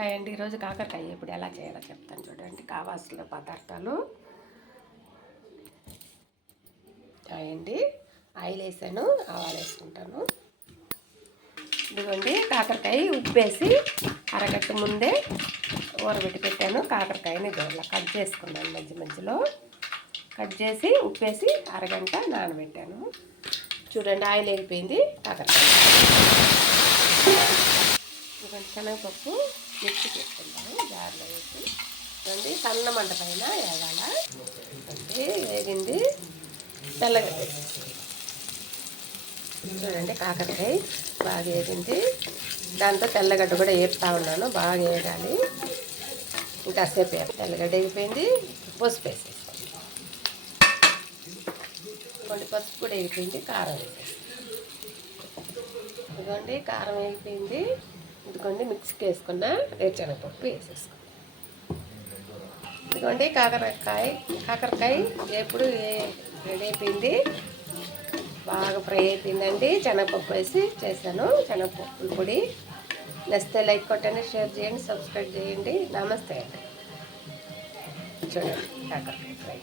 కాకరకాయ అండి. ఈరోజు కాకరకాయ ఇప్పుడు ఎలా చేయాలో చెప్తాను చూడండి. కావాల్సిన పదార్థాలు అండి. ఆయిల్ వేసాను, ఆవాలు వేసుకుంటాను. ఇదిగోండి కాకరకాయ ఉప్పేసి అరగంట ముందే ఊరబెట్టి పెట్టాను. కాకరకాయని ఇదిగోలా కట్ చేసుకున్నాను, మధ్యలో కట్ చేసి ఉప్పేసి అరగంట నానబెట్టాను. చూడండి ఆయిల్ అయిపోయింది. కాకరకాయ ఇదిగోండి శనగపప్పు మిక్సీ పెట్టుకుంటాను జార్లో వేసి. చూడండి సన్న మంట పైన వేగాల. అంటే వేగింది. తెల్లగడ్డ చూడండి కాకరకాయ బాగా వేగింది. దాంతో తెల్లగడ్డ కూడా వేపుతా ఉన్నాను. బాగా వేగాలి. ఇంకాసేపు తెల్లగడ్డ వేగిపోయింది. పసుపు వేసేస్తాను. కొన్ని పసుపు కూడా వేగిపోయింది. కారం వేసేస్తాను. ఇదిగోండి కారం వేగిపోయింది. ఇదిగోండి మిక్సీకి వేసుకున్న వేరుశనగపప్పు వేసేసుకోండి. ఇదిగోండి కాకరకాయ ఎప్పుడు రెడీ అయిపోయింది. బాగా ఫ్రై అయిపోయిందండి. శనగపప్పు వేసి చేశాను. శనగపప్పు పొడి నచ్చితే లైక్ కొట్టండి, షేర్ చేయండి, సబ్స్క్రైబ్ చేయండి. నమస్తే అండి. చూడండి కాకరకాయ ఫ్రై.